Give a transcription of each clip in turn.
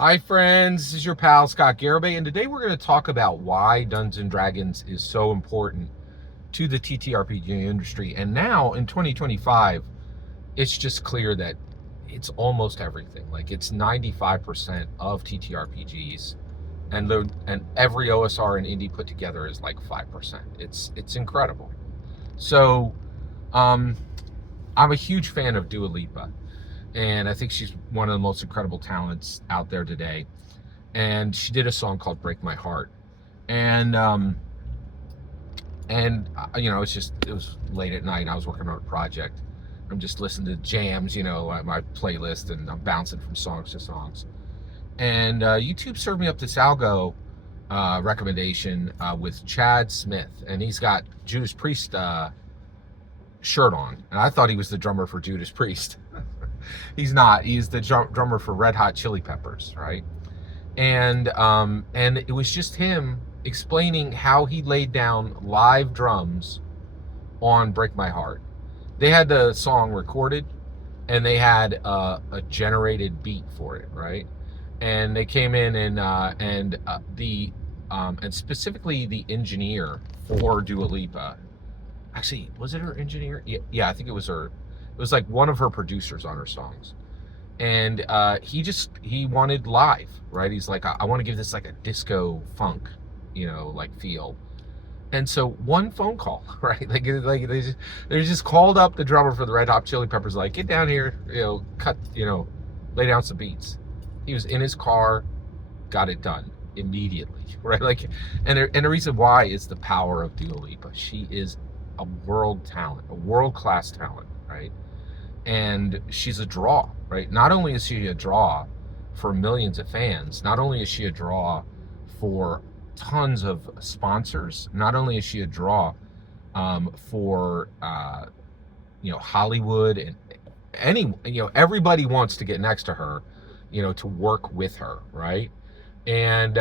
Hi friends, this is your pal Scott Garibay, and today we're going to talk about why Dungeons & Dragons is so important to the TTRPG industry. And now in 2025, it's just clear that it's almost everything. Like it's 95% of TTRPGs, and every OSR and Indy put together is like 5%. It's incredible. So I'm a huge fan of Dua Lipa, and I think she's one of the most incredible talents out there today. And she did a song called "Break My Heart," and it was late at night, and I was working on a project. I'm just listening to jams, my playlist, and I'm bouncing from songs to songs. And YouTube served me up this algo recommendation with Chad Smith, and he's got Judas Priest shirt on, and I thought he was the drummer for Judas Priest. He's not. He's the drummer for Red Hot Chili Peppers, right? And it was just him explaining how he laid down live drums on "Break My Heart." They had the song recorded, and they had a generated beat for it, right? And they came in and specifically the engineer for Dua Lipa. Actually, was it her engineer? Yeah, I think it was her. It was like one of her producers on her songs. And he wanted live, right? He's like, I want to give this like a disco funk, like feel. And so one phone call, right? Like they just called up the drummer for the Red Hot Chili Peppers, like, get down here, lay down some beats. He was in his car, got it done immediately, right? Like, and the reason why is the power of Dua Lipa. She is a world talent, a world-class talent, right? And she's a draw, right? Not only is she a draw for millions of fans, not only is she a draw for tons of sponsors, not only is she a draw for Hollywood, and everybody wants to get next to her, to work with her, right? And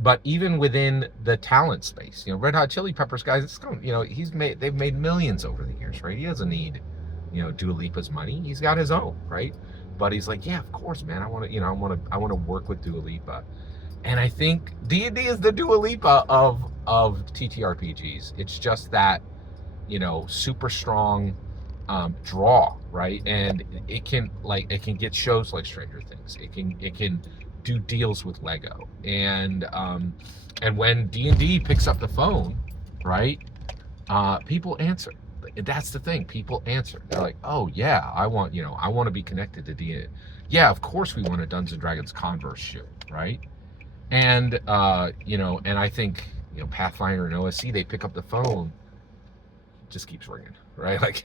but even within the talent space, Red Hot Chili Peppers guys, they've made millions over the years, right? He doesn't need Dua Lipa's money. He's got his own, right? But he's like, yeah, of course, man. I want to work with Dua Lipa. And I think D&D is the Dua Lipa of TTRPGs. It's just that, super strong draw, right? And it can get shows like Stranger Things. It can do deals with Lego. And when D&D picks up the phone, right? People answer. That's the thing. People answer. They're like, "Oh yeah, I want to be connected to D&D. Yeah, of course we want a Dungeons & Dragons Converse shoe, right?" And and I think Pathfinder and OSC, they pick up the phone, it just keeps ringing, right? Like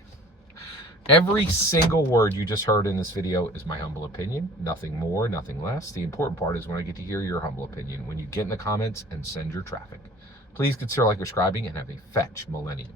every single word you just heard in this video is my humble opinion, nothing more, nothing less. The important part is when I get to hear your humble opinion, when you get in the comments and send your traffic. Please consider subscribing and have a fetch millennium.